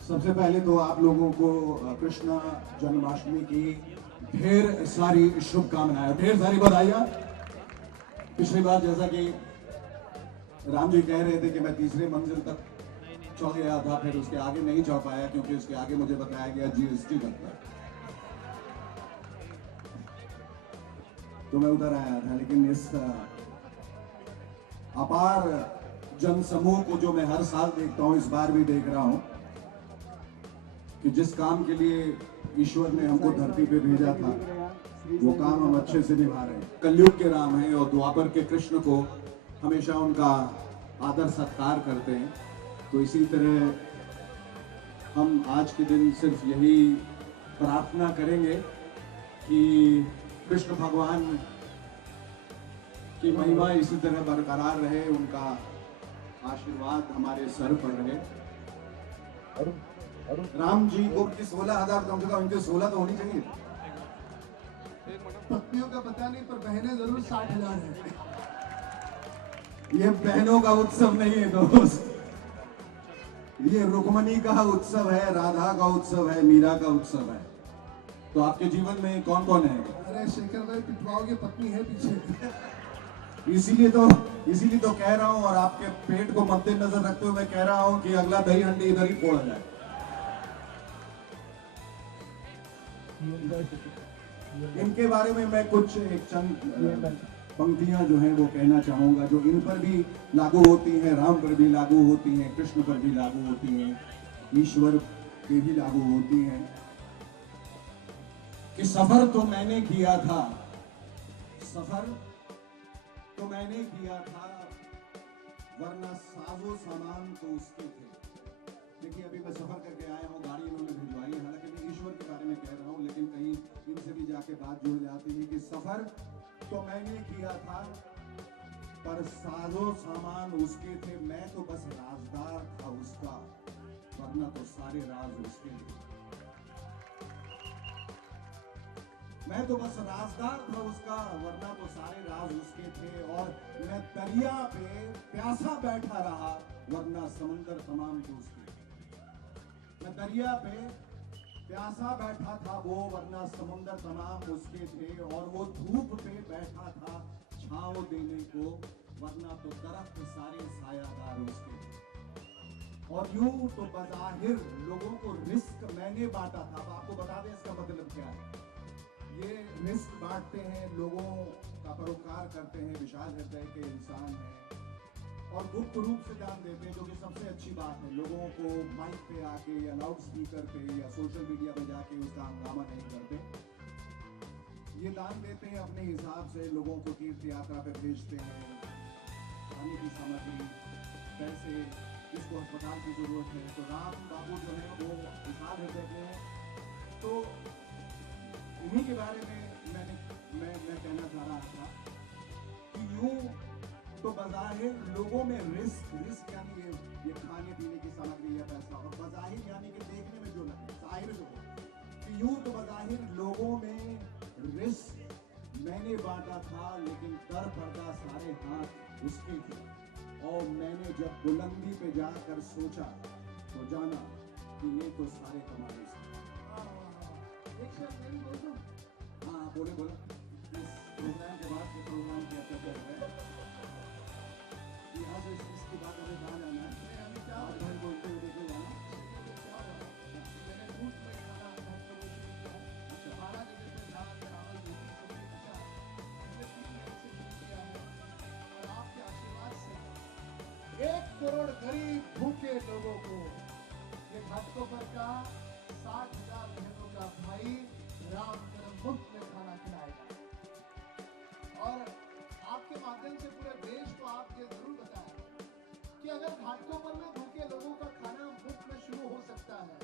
सबसे पहले तो आप लोगों को कृष्ण जन्माष्टमी की ढेर सारी शुभकामनाएं, ढेर सारी बधाइयां। पिछली बार जैसा कि राम जी कह रहे थे कि मैं तीसरे मंजिल तक चढ़ गया था, फिर उसके आगे नहीं चढ़ पाया क्योंकि उसके आगे मुझे बताया गया जीएसटी लगता है, तो मैं उधर आया था। लेकिन इस अपार जनसमूह को जो मैं हर साल देखता हूं, इस बार भी देख रहा हूं कि जिस काम के लिए ईश्वर ने हमको धरती पे भेजा था वो काम हम अच्छे से निभा रहे हैं। कलयुग के राम हैं और द्वापर के कृष्ण को हमेशा उनका आदर सत्कार करते हैं, तो इसी तरह हम आज के दिन सिर्फ यही प्रार्थना करेंगे कि कृष्ण भगवान की महिमा इसी तरह बरकरार रहे, उनका आशीर्वाद हमारे सर पर रहे। राम जी को 16,000 कम से कम, इनके 16 तो होनी चाहिए। पत्नियों का पता नहीं, पर बहनें जरूर 60,000 है। ये बहनों का उत्सव नहीं है दोस्त, ये रुक्मणी का उत्सव है, राधा का उत्सव है, मीरा का उत्सव है। तो आपके जीवन में कौन कौन है? अरे शेखर भाई, पिटवाओ की पत्नी है पीछे। इसीलिए तो कह रहा हूं, और आपके पेट को मद्देनजर रखते हुए मैं कह रहा हूं कि अगला दही हंडी इधर ही फोड़ा जाए। इनके बारे में मैं कुछ एक चंद पंक्तियां जो हैं वो कहना चाहूंगा, जो इन पर भी लागू होती हैं, राम पर भी लागू होती हैं, कृष्ण पर भी लागू होती हैं, ईश्वर पे भी लागू होती हैं। कि सफर तो मैंने किया था, सफर तो मैंने किया था, वरना साजो सामान तो उसके थे। देखिए, अभी मैं सफर करके आया हूँ, गाड़ी इन्होंने भिजवाई है, हालांकि मैं ईश्वर के बारे में कह रहा हूँ, लेकिन कहीं इनसे भी जाके बात जुड़ जाती है कि सफर तो मैंने किया था पर साजो सामान उसके थे, मैं तो बस राजदार था उसका, वरना तो सारे राज उसके थे। मैं तो बस राजदार था उसका, वरना तो सारे राज उसके थे। और मैं दरिया पे प्यासा बैठा रहा, वरना समंदर तमाम तो उसके। मैं दरिया पे प्यासा बैठा था वो, वरना समुंदर तमाम उसके थे। और वो धूप पे बैठा था छांव देने को, वरना तो दरख्त सारे सायादार उसके थे। और यूं तो बज़ाहिर लोगों को रिस्क मैंने बांटा था। अब आपको बता दें इसका मतलब क्या है। ये रिस्क बांटते हैं, लोगों का परोपकार करते हैं, विशाल हृदय के इंसान हैं और गुप्त रूप से दान देते हैं, जो कि सबसे अच्छी बात है। लोगों को माइक पे आके या लाउड स्पीकर पे या सोशल मीडिया पे जाके उसका हंगामा नहीं करते। ये दान देते हैं अपने हिसाब से, लोगों को तीर्थ यात्रा पे भेजते हैं, खाने की सामग्री, पैसे, जिसको अस्पताल की जरूरत है। तो राम बाबू जो है वो विशाल हृदय के हैं। तो इन्हीं के बारे में मैं कहना चाह रहा था कि यूं तो बज़ाहिर लोगों में रिस्क यानी ये खाने पीने की सामग्री या पैसा, और बज़ाहिर यानी कि देखने में जो लगे, जाहिर जो हो, कि यूं तो बज़ाहिर लोगों में रिस्क मैंने बांटा था, लेकिन दर पर्दा सारे हाथ उसके थे। और मैंने जब बुलंदी पे जाकर सोचा तो जाना कि ये तो सारे कमाल से। हाँ बोले बोले। इस प्रोग्राम के बाद के प्रोग्राम की चर्चा कर रहे हैं, यहाँ से इसकी बात हमें कहाँ जाना है, आज भर बोलते हुए देखे जाना। एक करोड़ गरीब भूखे लोगों को ये घाटकोपर का 60,000 बहनों का भाई राम मुफ्त में खाना खिलाएगा। और आपके माध्यम से पूरे देश को आप ये जरूर बताएं कि अगर घाटकोपर में भूखे लोगों का खाना मुफ्त में शुरू हो सकता है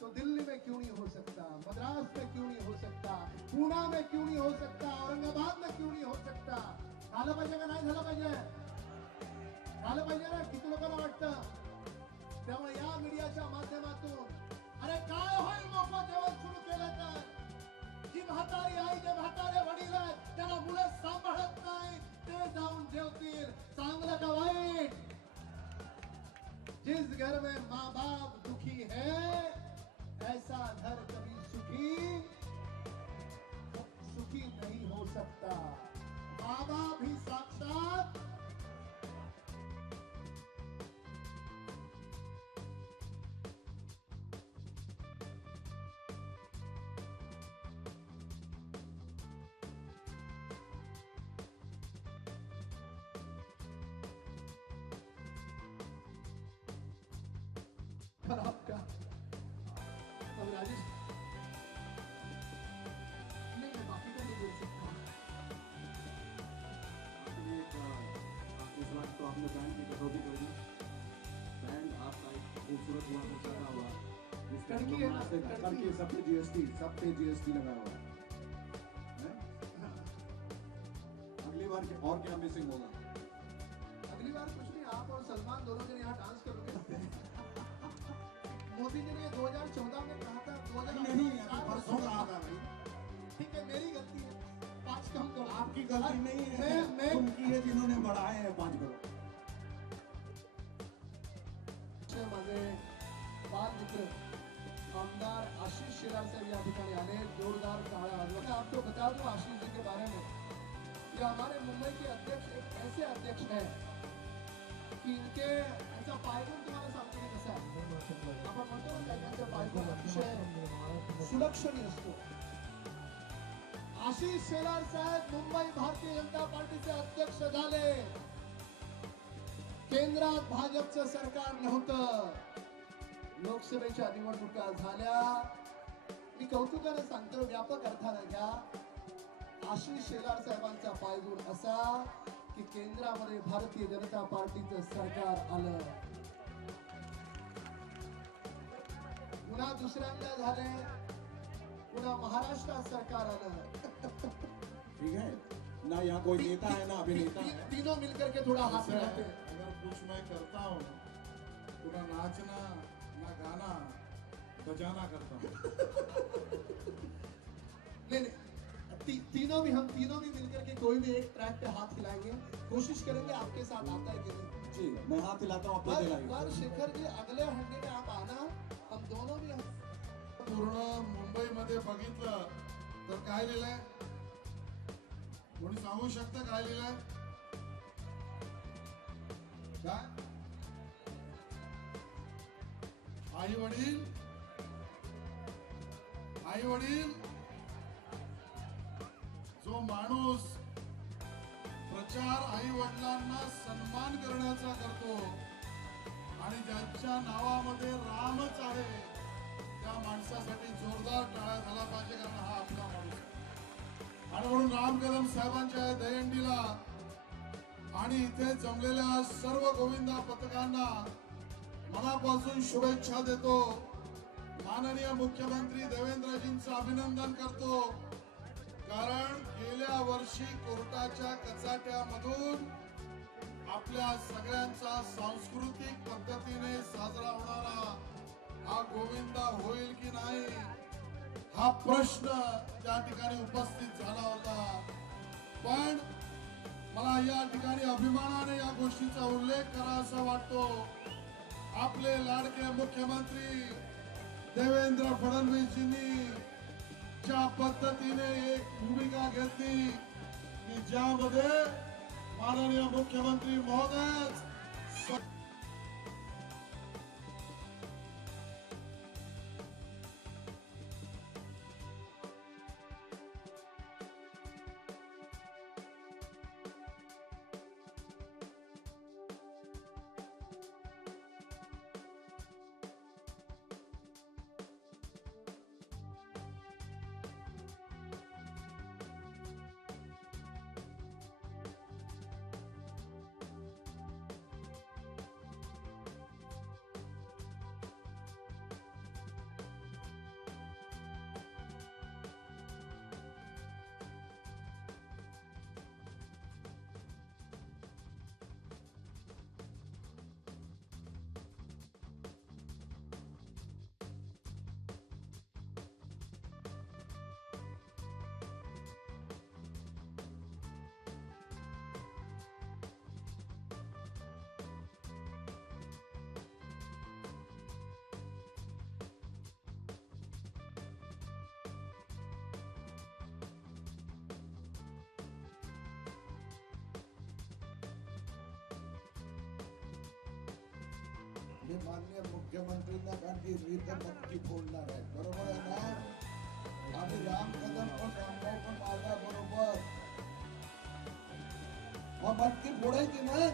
तो दिल्ली में क्यों नहीं हो सकता, मद्रास में क्यों नहीं हो सकता, पूना में क्यों नहीं हो सकता, औरंगाबाद में क्यों नहीं हो सकता। झालं पाहिजे का नाही झालं पाहिजे? झालं पाहिजे ना? किती लोकांना वाटतं? त्यामुळे या मीडियाच्या माध्यमातून अरे काय होईल मोफत जेवण सुरू केलं तर? जी म्हातारी आई, जे म्हातारे वडील आहेत, त्यांना मुलं सांभाळत नाही, ते जाऊन जेवतील, चांगलं का वाईट? जिस घर में माँ बाप दुखी है, ऐसा घर कभी सुखी नहीं हो सकता। माँ बाप ही साक्षात खराब का। अब राजेश नहीं, मैं बाकी का नहीं बोल सकता। इस बार तो आपने बैंड की कटौती कर दी। बैंड आपका एक खूबसूरत हुआ करता हुआ टर्की है ना, टर्की, सब पे जीएसटी लगा हुआ है। अगली बार और क्या मिसिंग होगा? अगली बार कुछ नहीं, आप और सलमान दोनों जन यहाँ डांस करोगे। मोदी जी ने 2014 में कहा था, 2000 नहीं, परसों कहा था भाई। ठीक है, मेरी गलती है, 5 कम करो। आपकी गलती नहीं है, मैं उनकी है जिन्होंने बढ़ाए हैं 5 करोड़। माझे बाल मित्र आमदार आशीष शेलार साहब या ठिकाणी आले, जोरदार ताड़ा वाजवा। मैं आपको बता दूं आशीष जी के बारे में, ये हमारे मुंबई के अध्यक्ष एक ऐसे अध्यक्ष हैं की इनके यांचा पायगुण तुम्हाला सांगतो मी कसा आहे. आपण म्हणतो ना त्यांचा पायगुण अतिशय सुलक्षणी असतो. आशीष शेलार साहेब मुंबई भारतीय जनता पार्टीचे अध्यक्ष झाले. केंद्रात भाजपचं सरकार नव्हतं, लोकसभेच्या निवडणुका झाल्या. मी कौतुकाने सांगतो, व्यापक अर्थाने घ्या. आशीष शेलार साहेबांचा पायगुण असा की केंद्रामध्ये भारतीय जनता पार्टीचं सरकार आलं. पुन्हा दुसऱ्यांदा झाले, पुन्हा महाराष्ट्रात सरकार आलं. ठीक है ना, यहाँ कोई नेता है ना अभिनेता है। तीनों मिलकर के थोड़ा हाथ मिलाते हैं. अगर कुछ मैं करता हूँ तो ना नाचना ना गाना बजाना करता हूँ। नहीं, तीनों भी हम तीनों भी मिलकर के कोई भी एक ट्रैक पे हाथ हिलाएंगे, कोशिश करेंगे आपके साथ आता है कि नहीं. जी, मैं हाथ हिलाता हूँ, आप पर हिलाइए। शेखर जी अगले हंडे में आप आना, हम दोनों भी पूर्ण मुंबईमध्ये बघितलं तर काय लिहिलंय? कोणी सांगू शकतं काय लिहिलंय? काय? आई वडील जो माणूस प्रचार आई वडिलांना सन्मान करण्याचा करतो आणि ज्यांच्या नावामध्ये रामच आहे, त्या माणसासाठी जोरदार टाळ्या झाला पाहिजे, कारण हा आपला माणूस आहे. आणि म्हणून राम कदम साहेबांच्या दहीहंडीला आणि इथे जमलेल्या सर्व गोविंदा पथकांना मनापासून शुभेच्छा देतो. माननीय मुख्यमंत्री देवेंद्रजींचं अभिनंदन करतो, कारण गेल्या वर्षी कोर्टाच्या कचाट्यामधून आपल्या सगळ्यांचा सांस्कृतिक पद्धतीने साजरा होणारा हा गोविंदा होईल की नाही, हा प्रश्न त्या ठिकाणी उपस्थित झाला होता. पण मला या ठिकाणी अभिमानाने या गोष्टीचा उल्लेख करावासा वाटतो. आपले लाडके मुख्यमंत्री देवेंद्र फडणवीसजींनी ज्या पद्धतीने एक भूमिका घेतली की ज्यामध्ये माननीय मुख्यमंत्री महोदय मी माननीय मुख्यमंत्रींना काही मी तर नक्की फोडणार आहे, बरोबर आहे ना? आणि राम कदम पण रामभाऊ पण माझ्या बरोबर मग नक्की फोडायची ना.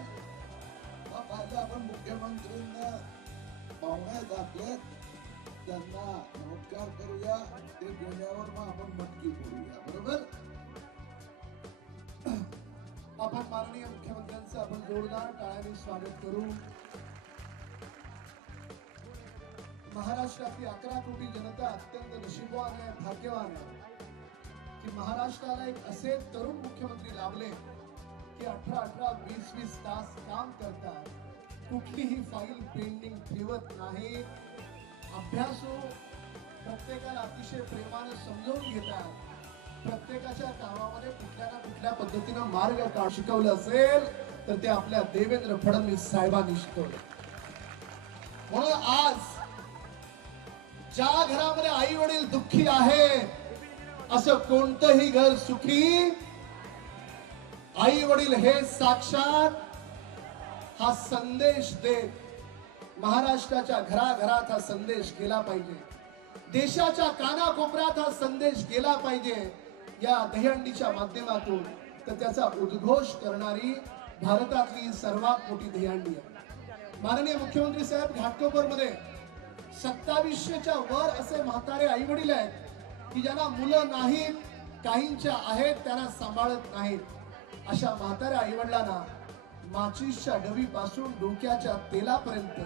मग पाहिजे आपण मुख्यमंत्रींना पाहुण्या दाखलेत, त्यांना नमस्कार करूया, ते गेल्यावर मग आपण मटकी फोडूया, बरोबर? आपण माननीय मुख्यमंत्र्यांचं आपण जोरदार टाळ्यांनी स्वागत करू. महाराष्ट्रातली 11 कोटी जनता अत्यंत नशीबवान आहे, भाग्यवान आहे की महाराष्ट्राला एक असे तरुण मुख्यमंत्री लाभले की 18-18, 20-20 तास काम करतात, कुठलीही फाईल पेंडिंग ठेवत नाही, अभ्यासू, प्रत्येकाला अतिशय प्रेमाने समजावून घेतात, प्रत्येकाच्या कामामध्ये कुठल्या ना कुठल्या पद्धतीनं मार्ग काढ शिकवलं असेल तर ते आपल्या देवेंद्र फडणवीस साहेबांनी शिकवलं. म्हणून आज ज्या घरामध्ये आई वडील दुःखी आहे असं कोणतंही घर सुखी, आई वडील हे साक्षात हा संदेश देत महाराष्ट्राच्या घराघरात हा संदेश गेला पाहिजे, देशाच्या कानाकोपऱ्यात हा संदेश गेला पाहिजे या दहीहंडीच्या माध्यमातून. तर त्याचा उद्घोष करणारी भारतातली सर्वात मोठी दहीहंडी आहे. माननीय मुख्यमंत्री साहेब, घाटकोपरमध्ये 2700च्या वर असे म्हातारे आई वडील आहेत की ज्यांना मुलं नाहीत, काहींच्या आहेत त्यांना सांभाळत नाहीत. अशा म्हाताऱ्या आई वडिलांना माचीसच्या डबीपासून डोक्याच्या तेलापर्यंत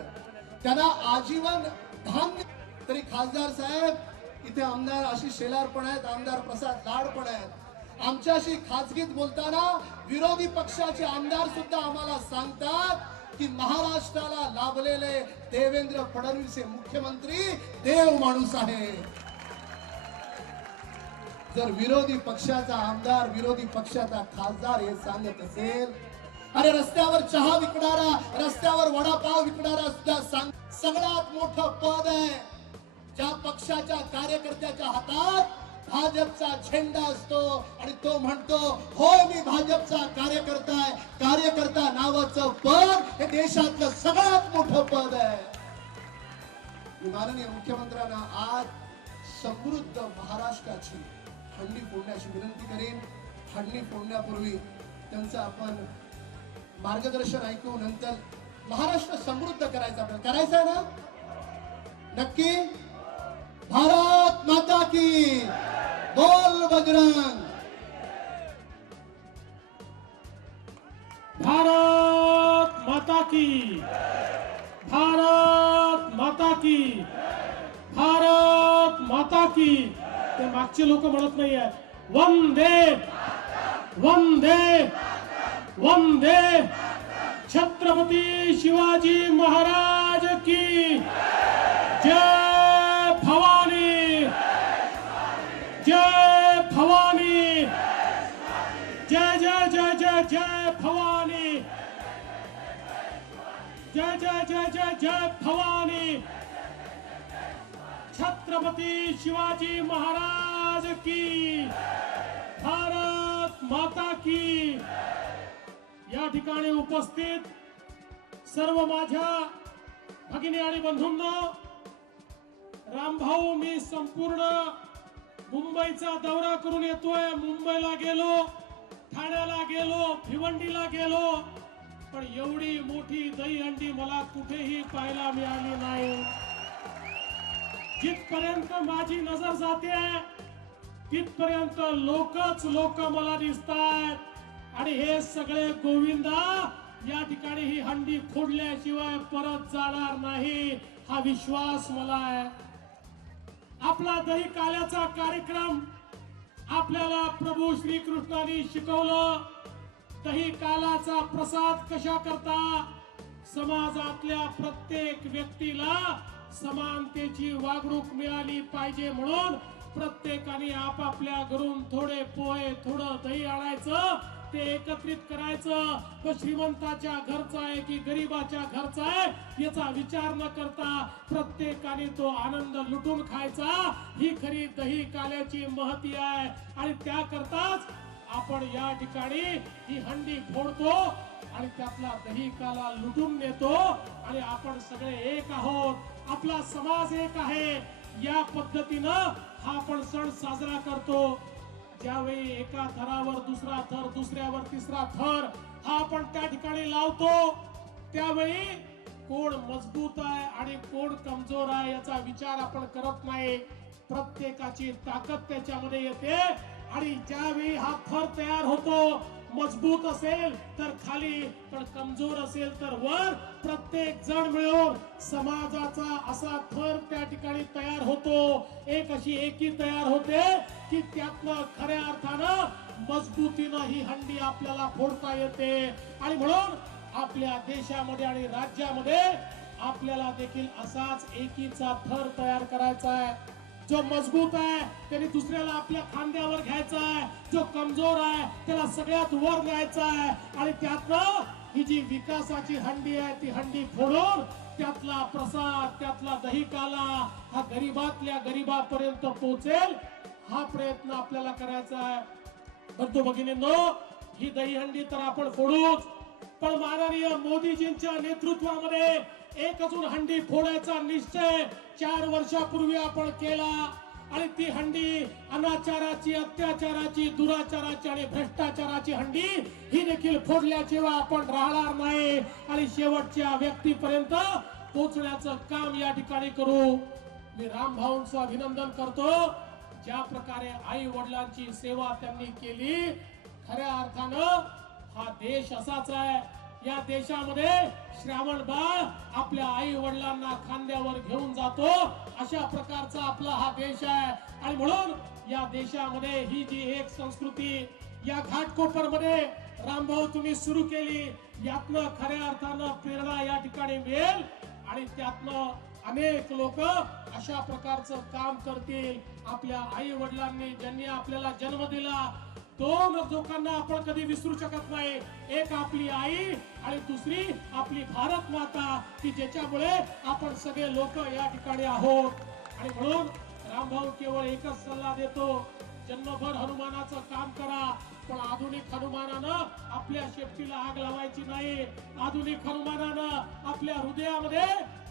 त्यांना आजीवन धान्य. तरी खासदार साहेब, इथे आमदार आशिष शेलार पण आहेत, आमदार प्रसाद लाड पण आहेत. आमच्याशी खाजगीत बोलताना विरोधी पक्षाचे आमदार सुद्धा आम्हाला सांगतात की महाराष्ट्राला लाभलेले देवेंद्र फडणवीस हे मुख्यमंत्री देव माणूस आहे. जर विरोधी पक्षाचा आमदार, विरोधी पक्षाचा खासदार हे सांगत असेल, अरे रस्त्यावर चहा विकणारा, रस्त्यावर वडापाव विकणारा सुद्धा सगळ्यात मोठं पद आहे. ज्या पक्षाच्या कार्यकर्त्याच्या हातात भाजपचा झेंडा असतो आणि तो म्हणतो हो मी भाजपचा कार्यकर्ता आहे, कार्यकर्ता नावाचं पद हे देशातलं सगळ्यात मोठं पद आहे. माननीय मुख्यमंत्र्यांना आज समृद्ध महाराष्ट्राची हंडी फोडण्याची विनंती करेन. हंडी फोडण्यापूर्वी त्यांचं आपण मार्गदर्शन ऐकू, नंतर महाराष्ट्र समृद्ध करायचा आपल्याला करायचं आहे ना नक्की. भारत माता की बोल बजरंग. भारत माता की, भारत माता की, भारत माता की. ते मागचे लोक म्हणत नाही आहेत वंदे वंदे वंदे. छत्रपती शिवाजी महाराज की जय भवानी, जय भवानी, जय जय जय जय जय भवानी, जय जय जय जय जय भवानी. छत्रपती शिवाजी महाराज की, भारत माता की. या ठिकाणी उपस्थित सर्व माझ्या भगिनी आणि बंधूंनो, रामभाऊ, मी संपूर्ण मुंबईचा दौरा करून येतोय. मुंबईला गेलो, ठाण्याला गेलो, भिवंडीला गेलो, पण एवढी मोठी दहीहंडी मला कुठेही पाहायला मिळाली नाही. जिथपर्यंत माझी नजर जाते तिथपर्यंत लोकच लोक मला दिसतात आणि हे सगळे गोविंदा या ठिकाणी ही हंडी फोडल्याशिवाय परत जाणार नाही हा विश्वास मला आहे. आपला दही काल्याचा कार्यक्रम आपल्याला प्रभू श्री कृष्णाने शिकवलं. दही कालाचा प्रसाद कशा करता समाजातल्या प्रत्येक व्यक्तीला समानतेची वागणूक मिळाली पाहिजे म्हणून प्रत्येकाने आपापल्या घरून थोडे पोहे, थोडं दही आणायचं, ते एकत्रित करायचं. तो श्रीमंताच्या घरचा आहे की गरीबाच्या घरचा आहे याचा विचार न करता प्रत्येकाने तो आनंद लुटून खायचा. ही खरी दही काल्याची महती आहे आणि त्याकरताच आपण या ठिकाणी ही हंडी फोडतो आणि त्यातला दही काला लुटून नेतो आणि आपण सगळे एक आहोत, आपला समाज एक आहे. या पद्धतीनं हा आपण सण साजरा करतो. ज्यावेळी एका थरावर दुसरा थर, दुसऱ्यावर तिसरा थर हा आपण त्या ठिकाणी लावतो, त्यावेळी कोण मजबूत आहे आणि कोण कमजोर आहे याचा विचार आपण करत नाही. प्रत्येकाची ताकद त्याच्यामध्ये येते आणि ज्यावेळी हा थर तयार होतो, मजबूत असेल तर खाली, पण कमजोर असेल तर वर, प्रत्येक जण मिळून समाजाचा असा थर त्या ठिकाणी तयार होतो. एक अशी एकी तयार होते की त्यातनं खऱ्या अर्थानं मजबूतीनं ही हंडी आपल्याला फोडता येते. आणि म्हणून आपल्या देशामध्ये आणि राज्यामध्ये आपल्याला देखील असाच एकीचा थर तयार करायचा आहे. जो मजबूत आहे त्याने दुसऱ्याला आपल्या खांद्यावर घ्यायचा आहे, जो कमजोर आहे त्याला सगळ्यात वर न्यायचा आहे. आणि त्यातनं ही जी विकासाची हंडी आहे ती हंडी फोडून त्यातला प्रसाद, त्यातला दही काला हा गरीबातल्या गरीबापर्यंत पोहोचेल, हा प्रयत्न आपल्याला करायचा आहे. बंधू भगिनींनो, ही दहीहंडी तर आपण फोडूच, पण माननीय मोदीजींच्या नेतृत्वामध्ये एक अजून हंडी फोडायचा निश्चय 4 वर्षापूर्वी आपण केला. आणि ती हंडी अनाचाराची, अत्याचाराची, दुराचाराची आणि भ्रष्टाचाराची हंडी ही देखील फोडल्याशिवाय आपण राहणार नाही. आणि शेवटच्या व्यक्तीपर्यंत पोहोचण्याचं काम या ठिकाणी करू. मी रामभाऊंचं अभिनंदन करतो. ज्या प्रकारे आई वडिलांची सेवा त्यांनी केली, खऱ्या अर्थानं हा देश असाच आहे. या देशामध्ये श्रावण बाळ आपल्या आई वडिलांना खांद्यावर घेऊन जातो, अशा प्रकारचा आपला हा देश आहे. आणि म्हणून या देशामध्ये ही जी एक संस्कृती या घाटकोपरमध्ये रामभाऊ तुम्ही सुरू केली, यातनं खऱ्या अर्थानं प्रेरणा या ठिकाणी मिळेल आणि त्यातनं अनेक लोक अशा प्रकारचं काम करतील. आपल्या आई वडिलांनी ज्यांनी आपल्याला जन्म दिला, 2 लोकांना आपण कधी विसरू शकत नाही. एक आपली आई आणि दुसरी आपली भारत माता, की ज्याच्यामुळे आपण सगळे लोक या ठिकाणी आहोत. आणि म्हणून रामभाऊ केवळ एकच सल्ला देतो, जन्मभर हनुमानाचं काम करा, पण आधुनिक हनुमानानं आपल्या शेपटीला आग लावायची नाही. आधुनिक हनुमानानं आपल्या हृदयामध्ये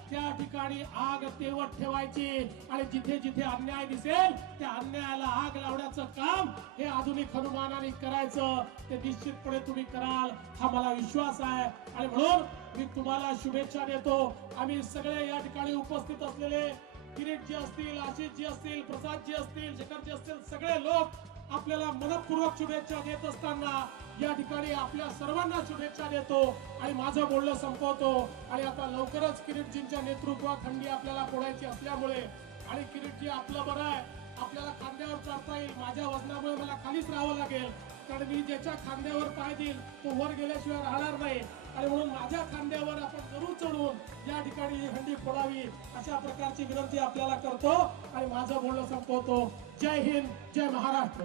त्या ठिकाणी आग तेवत ठेवायची आणि जिथे जिथे अन्याय दिसेल त्या अन्यायाला आग लावण्याचं काम हे आधुनिक हनुमानाने करायचं. ते निश्चितपणे तुम्ही कराल, हा मला विश्वास आहे. आणि म्हणून मी तुम्हाला शुभेच्छा देतो. आम्ही सगळे या ठिकाणी उपस्थित असलेले किरीटजी असतील, आशिषजी असतील, प्रसादजी असतील, शेखरजी असतील, सगळे लोक आपल्याला मनपूर्वक शुभेच्छा देत असताना या ठिकाणी आपल्या सर्वांना शुभेच्छा देतो आणि माझं बोलणं संपवतो. आणि आता लवकरच किरीटजींच्या नेतृत्वात हंडी आपल्याला फोडायची असल्यामुळे, आणि किरीटजी आपलं बरं आहे, आपल्याला खांद्यावर चढता येईल. माझ्या वजनामुळे मला खालीच राहावं लागेल, कारण मी ज्याच्या खांद्यावर पाय देईल तो वर गेल्याशिवाय राहणार नाही. आणि म्हणून माझ्या खांद्यावर आपण जरूर चढून या ठिकाणी ही हंडी फोडावी, अशा प्रकारची विनंती आपल्याला करतो आणि माझं बोलणं संपवतो. जय हिंद, जय महाराष्ट्र.